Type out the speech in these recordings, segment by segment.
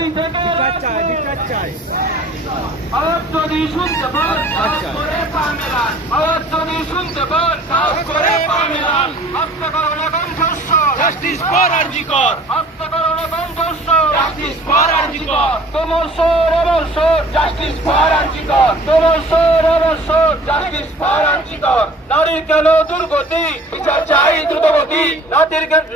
গলি থেকে বিচার চাই। আওয়াজ যদি শুনতে পান সাহস করে পা মেলান, আওয়াজ যদি শুনতে পান সাহস করে পা মেলান। হত্যা করো না কণ্ঠস্বর, জাস্টিস ফর আরজিকর, হত্যা করো না কণ্ঠস্বর, জাস্টিস ফর আরজিকর, তোমার স্বর আমার স্বর, জাস্টিস ফর আরজিকর, তোমার স্বর আমার স্বর, জাস্টিস ফর আরজিকর। নারীর কেন দুর্গতি, বিচার চাই দ্রুতগতি।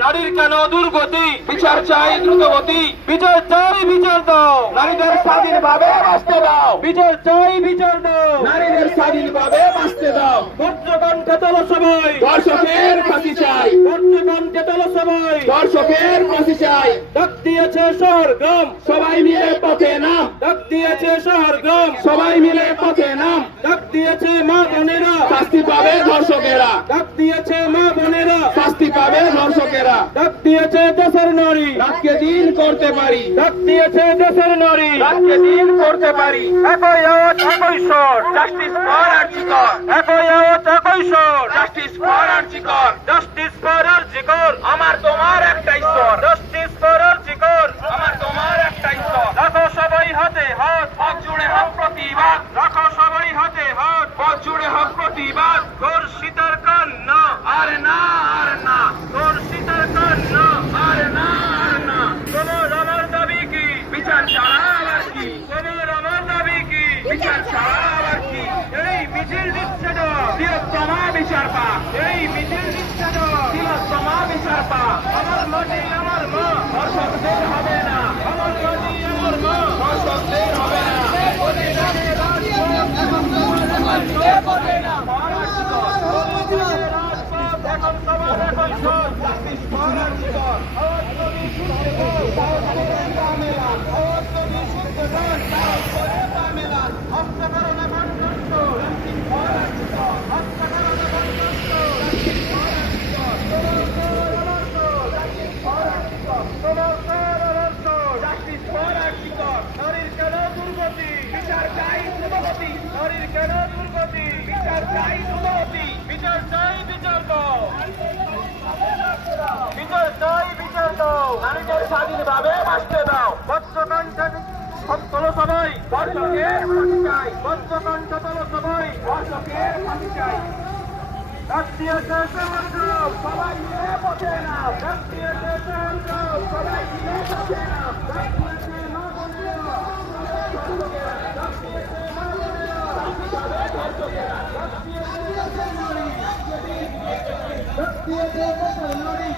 নারীর কেন দুর্গতি, বিচার চাই দ্রুতগতি। বিচার চাই, বিচার দাও, নারীদের স্বাধীনভাবে বাঁচতে দাও, বিচার চাই, বিচার দাও, নারীদের স্বাধীনভাবে বাঁচতে দাও। বজ্রকণ্ঠে তোলো সবাই, ধর্ষকের ফাঁসি চাই, বজ্রকণ্ঠে তোলো সবাই। ধর্ষকের ফাঁসি চাই। ডাক দিয়েছে শহর গ্রাম, সবাই মিলে পথে নাম, ডাক দিয়েছে শহর গ্রাম, সবাই মিলে পথে নাম। ডাক দিয়েছে মা বোনেরা, শাস্তি পাবে ধর্ষকেরা, ডাক দিয়েছে মা বোনেরা, শাস্তি পাবে ধর্ষকেরা। ডাক দিয়েছে দেশের নারী, রাতকে দিন করতে পারি, ডাক দিয়েছে দেশের নারী। রাতকে দিন করতে পারি। একই আওয়াজ একই স্বর, জাস্টিস ফর আরজিকর, একই আওয়াজ একই স্বর, justice for RG Kar. Justice for RG Kar, আমার তোমার একটাই স্বর, জাস্টিস ফর আরজিকর। আমার তোমার একটাই স্বর। রাখো সবাই হাতে হাত, পথ জুড়ে হোক প্রতিবাদ, রাখো সবাই হাতে হাত। পথ জুড়ে হোক প্রতিবাদ। ধর্ষিতার কান্না, আর না, আর না, ধর্ষিতার কান্না, আর না, আর না। তোমার আমার দাবি কি, বিচার ছাড়া আবার কি, তোমার আমার দাবি কি। বিচার ছাড়া আবার কি। এই মিছিল দিচ্ছে না, তিলোত্তমা বিচার পা, এই মিছিল দিচ্ছে না। তিলোত্তমা বিচার পা। আমার মাটি আমার মা, ধর্ষকদের হবে না, আমার মাটি আমার মা। ধর্ষকদের হবে না। রাজপথ এখন সবার এখন সব। জাস্টিস ফর আরজিকর, আওয়াজ যদি শুনতে পান, সাহস করে পা মেলান। আওয়াজ যদি শুনতে পান, সাহস করে পা মেলান। হত্যা করো না কণ্ঠস্বর, জাস্টিস ফর আরজিকর, হত্যা করো না কণ্ঠস্বর। তোমার স্বর আমার স্বর, জাস্টিস ফর আরজিকর, তোমার স্বর আমার স্বর। Justice for RG Kar. নারীর কেন দুর্গতি, বিচার চাই দ্রুতগতি, নারীর কেন দুর্গতি। বিচার চাই দ্রুতগতি। বিচার চাই, বিচার দাও, বিচার চাই, বিচার দাও। নারীদের স্বাধীনভাবে বাঁচতে দাও। বজ্রকণ্ঠে তোলো সবাই, ধর্ষকের ফাঁসি চাই, বজ্রকণ্ঠে তোলো সবাই। ধর্ষকের ফাঁসি চাই। ডাক দিয়েছে শহর গ্রাম, সবাই মিলে পথে নাও, ডাক দিয়েছে শহর গ্রাম, সবাই মিলে পথে নাও। ডাক দিয়েছে মা বোনেরা, ডাক দিয়েছে মা বোনেরা, ডাক দিয়েছে দেশের নারী, ডাক দিয়েছে দেশের নারী।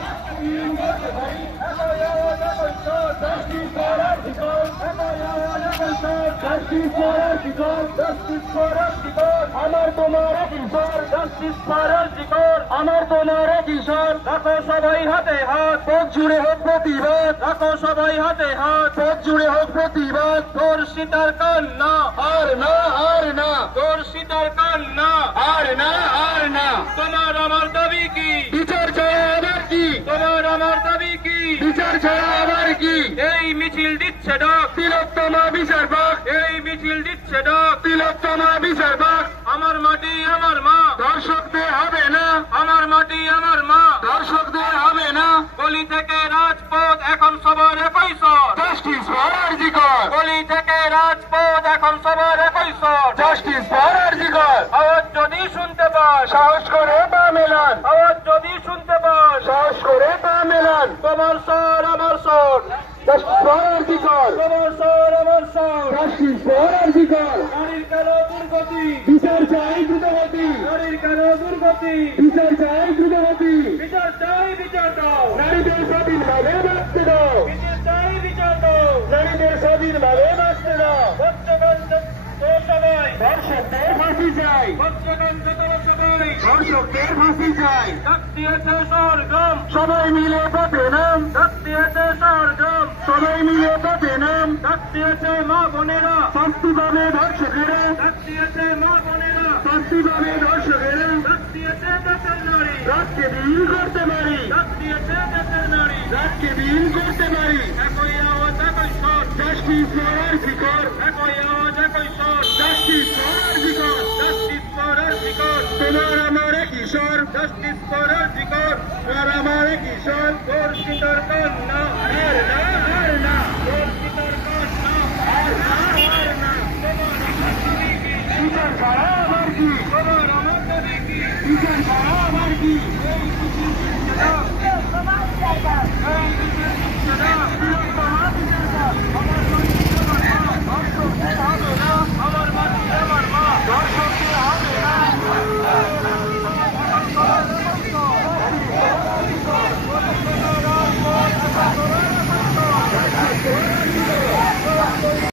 একই আওয়াজ একই স্বর, জাস্টিস ফর আরজিকর, একই আওয়াজ একই স্বর, justice for RG Kar, justice for RG Kar. আমার তোমার একই স্বর, জাস্টিস ফর আরজিকর, আমার তোমার একই স্বর। রাখো সবাই হাতে হাত, পথ জুড়ে হোক প্রতিবাদ, রাখো সবাই হাতে হাত, পথ জুড়ে হোক প্রতিবাদ। ধর্ষিতার কান্না, আর না, আর না, ধর্ষিতার কান্না, আর না, আর না। তোমার আমার দাবি কি, বিচার ছাড়া আবার কি, তোমার আমার দাবি কি। বিচার ছাড়া আবার কি। এই মিছিল দিচ্ছে ডাক, তিলোত্তমা বিচার পাক, এই মিছিল দিচ্ছে ডাক। তিলোত্তমা বিচার পাক। আমার মাটি আমার মা, ধর্ষকদের হবে না, আমার মাটি আমার মা। ধর্ষকদের হবে না। গলি থেকে রাজপথ এখন সবার একই স্বর, জাস্টিস ফর আরজিকর, গলি থেকে রাজপথ এখন সবার একই স্বর। Justice for RG Kar. আওয়াজ যদি শুনতে পান, সাহস করে পা মেলান, আওয়াজ যদি শুনতে পান। সাহস করে পা মেলান। তোমার স্বর আমার স্বর, জাস্টিস ফর আরজিকর, তোমার স্বর আমার স্বর। Justice for RG Kar. নারীর কেন দুর্গতি, বিচার চাই দ্রুতগতি, নারীর কেন দুর্গতি। বিচার চাই দ্রুতগতি। বিচার চাই, বিচার দাও, নারীদের স্বাধীনভাবে বাঁচতে দাও, বিচার চাই, বিচার দাও। নারীদের স্বাধীনভাবে বাঁচতে দাও। বজ্রকণ্ঠে তোলো সবাই, ধর্ষকদের ফাঁসি চাই, বজ্রকণ্ঠে তোলো সবাই। ধর্ষকদের ফাঁসি চাই। ডাক দিয়েছে শহর গ্রাম, সবাই মিলে পথে নাম, ডাক দিয়েছে শহর গ্রাম, সবাই মিলে পথে নাম। ডাক দিয়েছে মা বোনেরা, শাস্তি পাবে ধর্ষকেরা, ডাক দিয়েছে মা বোনেরা, শাস্তি পাবে ধর্ষকেরা। ডাক দিয়েছে দেশের নারী, রাতকে দিন করতে পারি, ডাক দিয়েছে দেশের নারী। রাতকে দিন করতে পারি। একই আওয়াজ একই স্বর, জাস্টিস ফর আরজিকর, একই আওয়াজ একই স্বর, justice for RG Kar. Justice for RG Kar, তোমার আমার এক ঈশ্বর, জাস্টিস ফর আরজিকর। তোমার আমার এক ঈশ্বর। ধর্ষিতার কান্না, আর না, আর না, ধর্ষিতার কান্না, কি তোমার আমার দাবি কি? বিচার